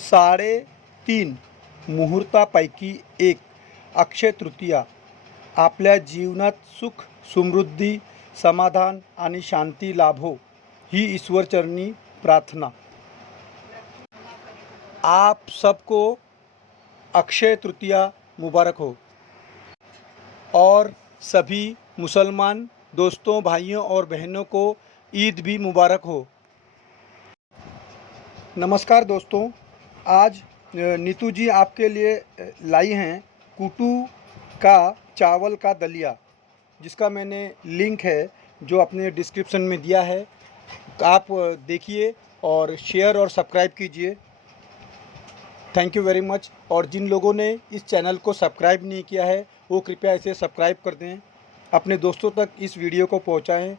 3.5 मुहूर्तापैकी एक अक्षय तृतीया आपल्या जीवनात सुख, समृद्धी, समाधान आणि शांती लाभो ही ईश्वरचरणी प्रार्थना। आप सबको अक्षय तृतीया मुबारक हो और सभी मुसलमान दोस्तों, भाइयों और बहनों को ईद भी मुबारक हो। नमस्कार दोस्तों, आज नीतू जी आपके लिए लाई हैं कुटू का चावल का दलिया, जिसका मैंने लिंक है जो अपने डिस्क्रिप्शन में दिया है। आप देखिए और शेयर और सब्सक्राइब कीजिए। Thank you very much. और जिन लोगों ने इस चैनल को सब्सक्राइब नहीं किया है वो कृपया इसे सब्सक्राइब कर दें, अपने दोस्तों तक इस वीडियो को पहुंचाएं।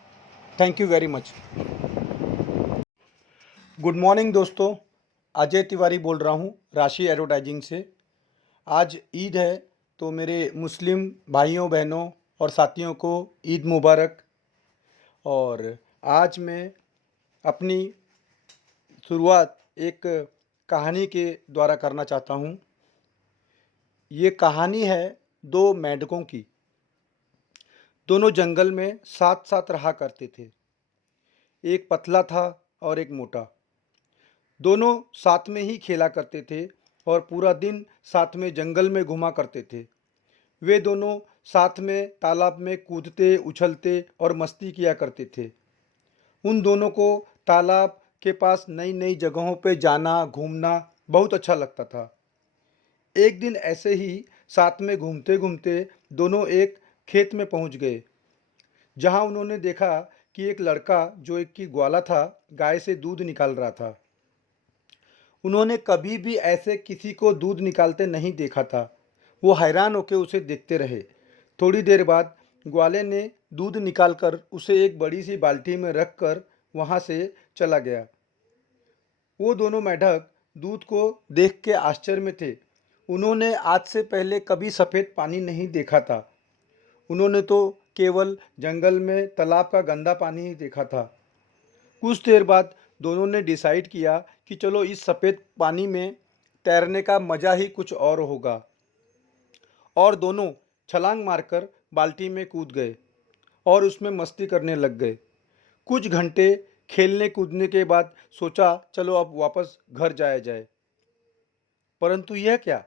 Thank you very much. Good morning दोस्तों, अजय तिवारी बोल रहा हूँ राशि एडवर्टाइजिंग से। आज ईद है तो मेरे मुस्लिम भाइयों बहनों और साथियों को ईद मुबारक। और आज मैं अपनी शुरुआत एक कहानी के द्वारा करना चाहता हूँ। ये कहानी है दो मेंढकों की। दोनों जंगल में साथ साथ रहा करते थे। एक पतला था और एक मोटा। दोनों साथ में ही खेला करते थे और पूरा दिन साथ में जंगल में घुमा करते थे। वे दोनों साथ में तालाब में कूदते, उछलते और मस्ती किया करते थे। उन दोनों को तालाब के पास नई नई जगहों पे जाना, घूमना बहुत अच्छा लगता था। एक दिन ऐसे ही साथ में घूमते घूमते दोनों एक खेत में पहुंच गए, जहां उन्होंने देखा कि एक लड़का जो एक की ग्वाला था, गाय से दूध निकाल रहा था। उन्होंने कभी भी ऐसे किसी को दूध निकालते नहीं देखा था। वो हैरान होकर उसे देखते रहे। थोड़ी देर बाद ग्वाले ने दूध निकालकर उसे एक बड़ी सी बाल्टी में रखकर वहां से चला गया। वो दोनों मेंढक दूध को देख के आश्चर्य में थे। उन्होंने आज से पहले कभी सफ़ेद पानी नहीं देखा था। उन्होंने तो केवल जंगल में तालाब का गंदा पानी ही देखा था। कुछ देर बाद दोनों ने डिसाइड किया कि चलो इस सफ़ेद पानी में तैरने का मज़ा ही कुछ और होगा। और दोनों छलांग मारकर बाल्टी में कूद गए और उसमें मस्ती करने लग गए। कुछ घंटे खेलने कूदने के बाद सोचा चलो अब वापस घर जाया जाए। परंतु यह क्या,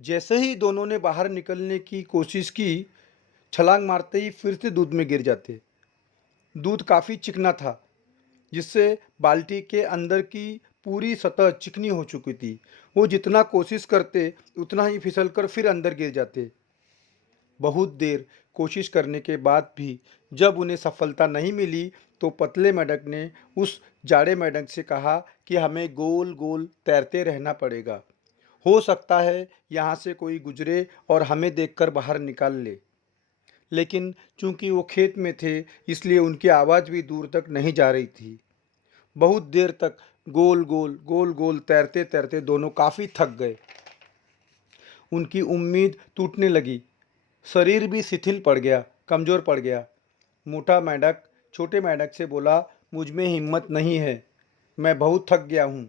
जैसे ही दोनों ने बाहर निकलने की कोशिश की, छलांग मारते ही फिर से दूध में गिर जाते। दूध काफ़ी चिकना था, जिससे बाल्टी के अंदर की पूरी सतह चिकनी हो चुकी थी। वो जितना कोशिश करते उतना ही फिसलकर फिर अंदर गिर जाते। बहुत देर कोशिश करने के बाद भी जब उन्हें सफलता नहीं मिली तो पतले मेंढक ने उस जाड़े मेंढक से कहा कि हमें गोल गोल तैरते रहना पड़ेगा। हो सकता है यहाँ से कोई गुजरे और हमें देखकर बाहर निकाल ले। लेकिन चूंकि वो खेत में थे इसलिए उनकी आवाज़ भी दूर तक नहीं जा रही थी। बहुत देर तक गोल गोल तैरते तैरते दोनों काफ़ी थक गए। उनकी उम्मीद टूटने लगी। शरीर भी शिथिल पड़ गया, कमज़ोर पड़ गया। मोटा मेंढक छोटे मेंढक से बोला, मुझ में हिम्मत नहीं है, मैं बहुत थक गया हूँ।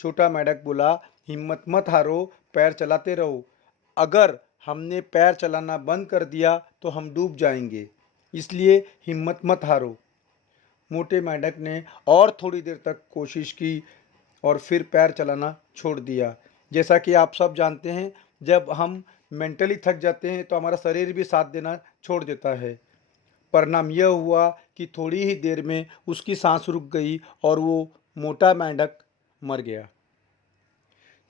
छोटा मेंढक बोला, हिम्मत मत हारो, पैर चलाते रहो। अगर हमने पैर चलाना बंद कर दिया तो हम डूब जाएंगे, इसलिए हिम्मत मत हारो। मोटे मेंढक ने और थोड़ी देर तक कोशिश की और फिर पैर चलाना छोड़ दिया। जैसा कि आप सब जानते हैं, जब हम मेंटली थक जाते हैं तो हमारा शरीर भी साथ देना छोड़ देता है। परिणाम यह हुआ कि थोड़ी ही देर में उसकी सांस रुक गई और वो मोटा मेंढक मर गया।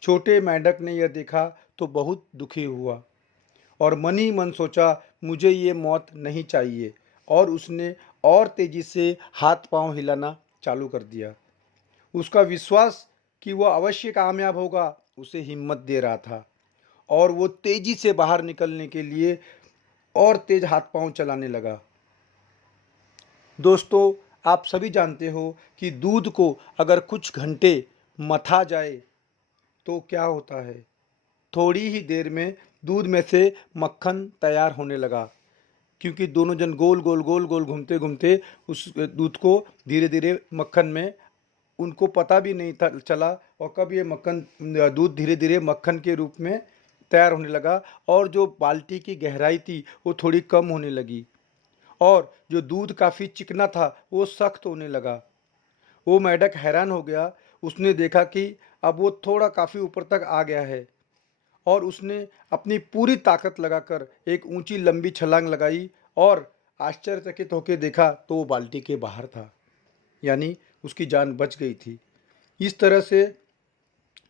छोटे मेंढक ने यह देखा तो बहुत दुखी हुआ और मन ही मन सोचा, मुझे ये मौत नहीं चाहिए। और उसने और तेज़ी से हाथ पांव हिलाना चालू कर दिया। उसका विश्वास कि वह अवश्य कामयाब होगा उसे हिम्मत दे रहा था और वो तेज़ी से बाहर निकलने के लिए और तेज़ हाथ पांव चलाने लगा। दोस्तों, आप सभी जानते हो कि दूध को अगर कुछ घंटे मथा जाए तो क्या होता है। थोड़ी ही देर में दूध में से मक्खन तैयार होने लगा, क्योंकि दोनों जन गोल गोल घूमते घूमते उस दूध को धीरे धीरे मक्खन में उनको पता भी नहीं था चला, और कब ये दूध धीरे धीरे मक्खन के रूप में तैयार होने लगा, और जो बाल्टी की गहराई थी वो थोड़ी कम होने लगी, और जो दूध काफ़ी चिकना था वो सख्त होने लगा। वो मेंढक हैरान हो गया। उसने देखा कि अब वो थोड़ा काफ़ी ऊपर तक आ गया है, और उसने अपनी पूरी ताकत लगाकर एक ऊंची लंबी छलांग लगाई, और आश्चर्यचकित होकर देखा तो वो बाल्टी के बाहर था, यानी उसकी जान बच गई थी। इस तरह से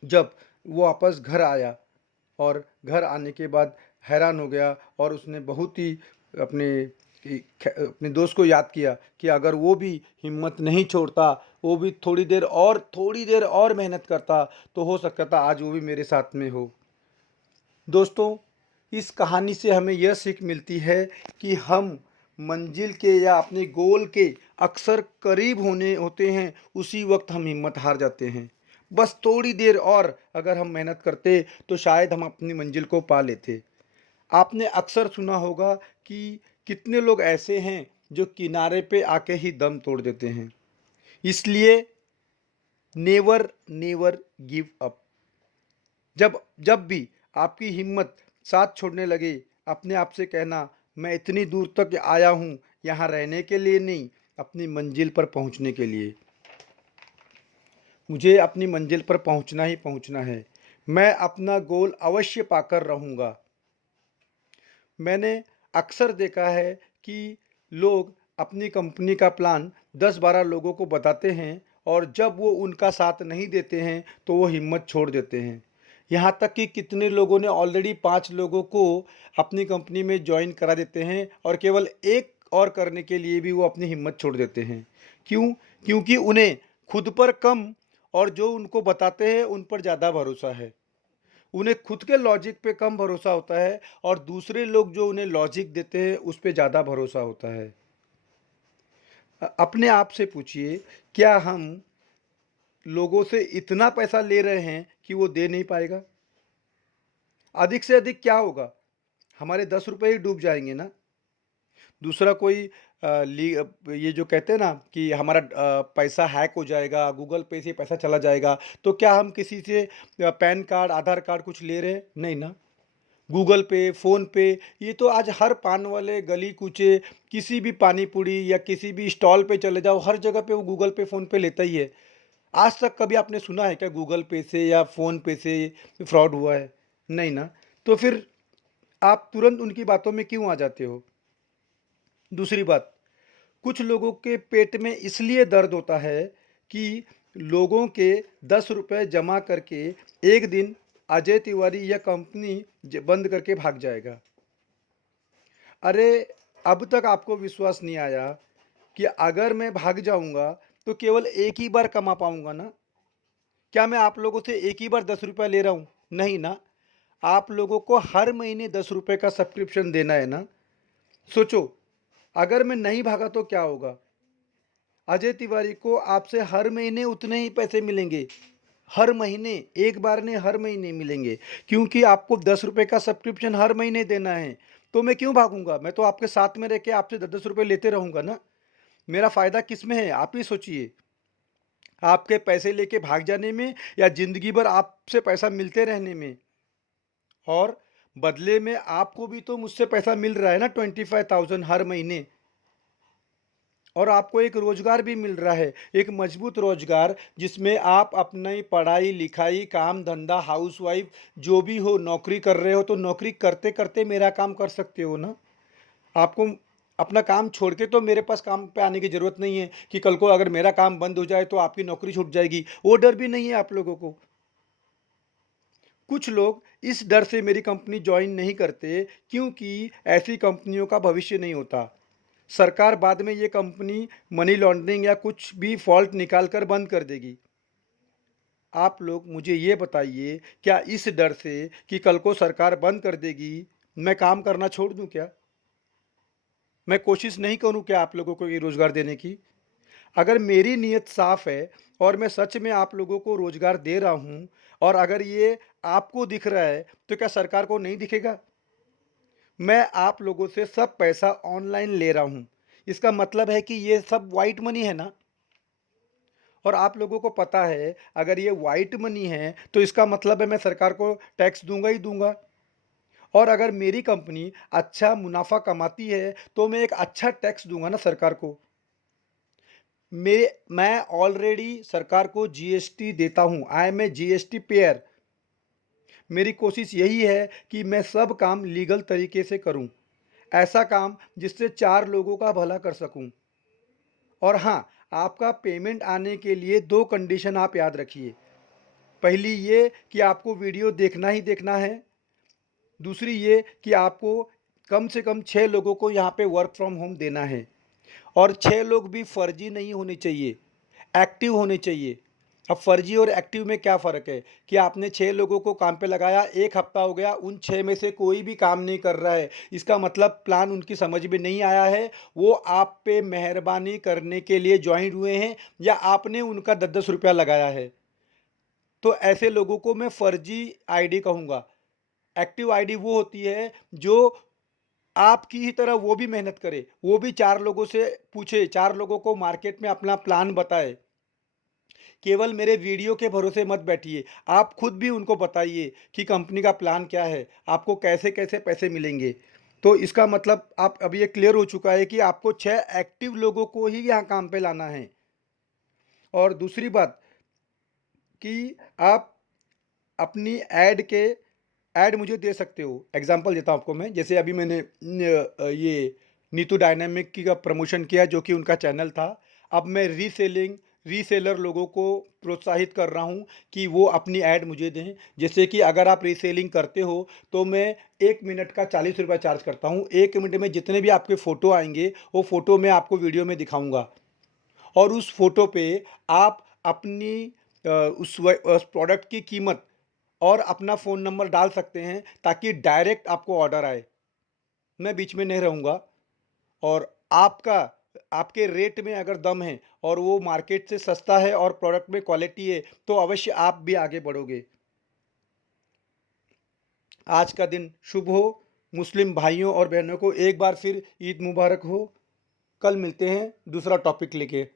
जब वो वापस घर आया, और घर आने के बाद हैरान हो गया, और उसने बहुत ही अपने अपने दोस्त को याद किया कि अगर वो भी हिम्मत नहीं छोड़ता, वो भी थोड़ी देर और मेहनत करता, तो हो सकता था आज वो भी मेरे साथ में हो। दोस्तों, इस कहानी से हमें यह सीख मिलती है कि हम मंजिल के या अपने गोल के अक्सर करीब होते हैं, उसी वक्त हम हिम्मत हार जाते हैं। बस थोड़ी देर और अगर हम मेहनत करते तो शायद हम अपनी मंजिल को पा लेते। आपने अक्सर सुना होगा कि कितने लोग ऐसे हैं जो किनारे पे आके ही दम तोड़ देते हैं। इसलिए नेवर नेवर गिव अप। जब जब भी आपकी हिम्मत साथ छोड़ने लगे, अपने आप से कहना, मैं इतनी दूर तक आया हूँ यहाँ रहने के लिए नहीं, अपनी मंजिल पर पहुँचने के लिए। मुझे अपनी मंजिल पर पहुँचना ही पहुँचना है। मैं अपना गोल अवश्य पाकर रहूँगा। मैंने अक्सर देखा है कि लोग अपनी कंपनी का प्लान 10-12 लोगों को बताते हैं, और जब वो उनका साथ नहीं देते हैं तो वो हिम्मत छोड़ देते हैं। यहाँ तक कि कितने लोगों ने ऑलरेडी 5 लोगों को अपनी कंपनी में जॉइन करा देते हैं, और केवल एक और करने के लिए भी वो अपनी हिम्मत छोड़ देते हैं। क्यों? क्योंकि उन्हें खुद पर कम, और जो उनको बताते हैं उन पर ज़्यादा भरोसा है। उन्हें खुद के लॉजिक पे कम भरोसा होता है, और दूसरे लोग जो उन्हें लॉजिक देते हैं उस पे ज़्यादा भरोसा होता है। अपने आप से पूछिए, क्या हम लोगों से इतना पैसा ले रहे हैं कि वो दे नहीं पाएगा? अधिक से अधिक क्या होगा? हमारे 10 रुपए ही डूब जाएंगे ना। दूसरा कोई ये जो कहते हैं ना कि हमारा पैसा हैक हो जाएगा, गूगल पे से पैसा चला जाएगा, तो क्या हम किसी से पैन कार्ड, आधार कार्ड कुछ ले रहे हैं? नहीं ना। गूगल पे, फ़ोन पे, ये तो आज हर पान वाले गली कूचे, किसी भी पानी पूरी या किसी भी स्टॉल पे चले जाओ, हर जगह पे वो गूगल पे, फ़ोन पे लेता ही है। आज तक कभी आपने सुना है क्या गूगल पे से या फ़ोन पे से फ्रॉड हुआ है? नहीं ना। तो फिर आप तुरंत उनकी बातों में क्यों आ जाते हो? दूसरी बात, कुछ लोगों के पेट में इसलिए दर्द होता है कि लोगों के 10 रुपए जमा करके एक दिन अजय तिवारी यह कंपनी बंद करके भाग जाएगा। अरे, अब तक आपको विश्वास नहीं आया कि अगर मैं भाग जाऊंगा तो केवल एक ही बार कमा पाऊंगा ना? क्या मैं आप लोगों से एक ही बार 10 रुपये ले रहा हूं? नहीं ना। आप लोगों को हर महीने 10 रुपये का सब्सक्रिप्शन देना है ना। सोचो, अगर मैं नहीं भागा तो क्या होगा? अजय तिवारी को आपसे हर महीने उतने ही पैसे मिलेंगे। हर महीने, एक बार नहीं, हर महीने मिलेंगे, क्योंकि आपको 10 रुपये का सब्सक्रिप्शन हर महीने देना है। तो मैं क्यों भागूंगा? मैं तो आपके साथ में रह के आपसे 10-10 रुपये लेते रहूंगा ना। मेरा फ़ायदा किस में है? आप ही सोचिए। आपके पैसे लेके भाग जाने में, या ज़िंदगी भर आपसे पैसा मिलते रहने में? और बदले में आपको भी तो मुझसे पैसा मिल रहा है ना, 25,000 हर महीने। और आपको एक रोजगार भी मिल रहा है, एक मजबूत रोजगार, जिसमें आप अपनी पढ़ाई लिखाई, काम धंधा, हाउसवाइफ जो भी हो, नौकरी कर रहे हो तो नौकरी करते करते मेरा काम कर सकते हो ना। आपको अपना काम छोड़ के तो मेरे पास काम पे आने की ज़रूरत नहीं है कि कल को अगर मेरा काम बंद हो जाए तो आपकी नौकरी छूट जाएगी, वो डर भी नहीं है आप लोगों को। कुछ लोग इस डर से मेरी कंपनी ज्वाइन नहीं करते, क्योंकि ऐसी कंपनियों का भविष्य नहीं होता। सरकार बाद में ये कंपनी मनी लॉन्ड्रिंग या कुछ भी फॉल्ट निकाल कर बंद कर देगी। आप लोग मुझे ये बताइए, क्या इस डर से कि कल को सरकार बंद कर देगी, मैं काम करना छोड़ दूं क्या? मैं कोशिश नहीं करूं क्या आप लोगों को ये रोज़गार देने की? अगर मेरी नीयत साफ़ है और मैं सच में आप लोगों को रोज़गार दे रहा हूं, और अगर ये आपको दिख रहा है, तो क्या सरकार को नहीं दिखेगा? मैं आप लोगों से सब पैसा ऑनलाइन ले रहा हूं, इसका मतलब है कि ये सब वाइट मनी है ना। और आप लोगों को पता है अगर ये वाइट मनी है तो इसका मतलब है मैं सरकार को टैक्स दूंगा ही दूंगा। और अगर मेरी कंपनी अच्छा मुनाफा कमाती है तो मैं एक अच्छा टैक्स दूंगा ना सरकार को। मैं ऑलरेडी सरकार को जीएसटी देता हूं। I am a GST payer. मेरी कोशिश यही है कि मैं सब काम लीगल तरीके से करूं, ऐसा काम जिससे 4 लोगों का भला कर सकूं। और हाँ, आपका पेमेंट आने के लिए 2 कंडीशन आप याद रखिए। पहली ये कि आपको वीडियो देखना ही देखना है। दूसरी ये कि आपको कम से कम 6 लोगों को यहाँ पे वर्क फ्रॉम होम देना है। और 6 लोग भी फर्जी नहीं होने चाहिए, एक्टिव होने चाहिए। अब फर्जी और एक्टिव में क्या फ़र्क है कि आपने 6 लोगों को काम पे लगाया, 1 हफ्ता हो गया, उन 6 में से कोई भी काम नहीं कर रहा है, इसका मतलब प्लान उनकी समझ में नहीं आया है। वो आप पे मेहरबानी करने के लिए ज्वाइन हुए हैं या आपने उनका 10-10 रुपया लगाया है। तो ऐसे लोगों को मैं फर्जी आईडी कहूँगा। एक्टिव आईडी वो होती है जो आपकी ही तरह वो भी मेहनत करे, वो भी 4 लोगों से पूछे, 4 लोगों को मार्केट में अपना प्लान बताए। केवल मेरे वीडियो के भरोसे मत बैठिए, आप खुद भी उनको बताइए कि कंपनी का प्लान क्या है, आपको कैसे-कैसे पैसे मिलेंगे। तो इसका मतलब आप अब ये क्लियर हो चुका है कि आपको 6 एक्टिव लोगों को ही यहाँ काम पे लाना है। और दूसरी बात कि आप अपनी ऐड मुझे दे सकते हो। एग्जांपल देता हूँ आपको मैं, जैसे अभी मैंने ये नीतू डायनामिक की का प्रमोशन किया जो कि उनका चैनल था। अब मैं रीसेलर लोगों को प्रोत्साहित कर रहा हूँ कि वो अपनी ऐड मुझे दें। जैसे कि अगर आप रीसेलिंग करते हो तो मैं 1 मिनट का 40 रुपये चार्ज करता हूँ। 1 मिनट में जितने भी आपके फ़ोटो आएंगे वो फ़ोटो मैं आपको वीडियो में दिखाऊंगा और उस फ़ोटो पे आप अपनी उस प्रोडक्ट की कीमत और अपना फ़ोन नंबर डाल सकते हैं ताकि डायरेक्ट आपको ऑर्डर आए। मैं बीच में नहीं रहूँगा। और आपके रेट में अगर दम है और वो मार्केट से सस्ता है और प्रोडक्ट में क्वालिटी है तो अवश्य आप भी आगे बढ़ोगे। आज का दिन शुभ हो। मुस्लिम भाइयों और बहनों को एक बार फिर ईद मुबारक हो। कल मिलते हैं दूसरा टॉपिक लेके।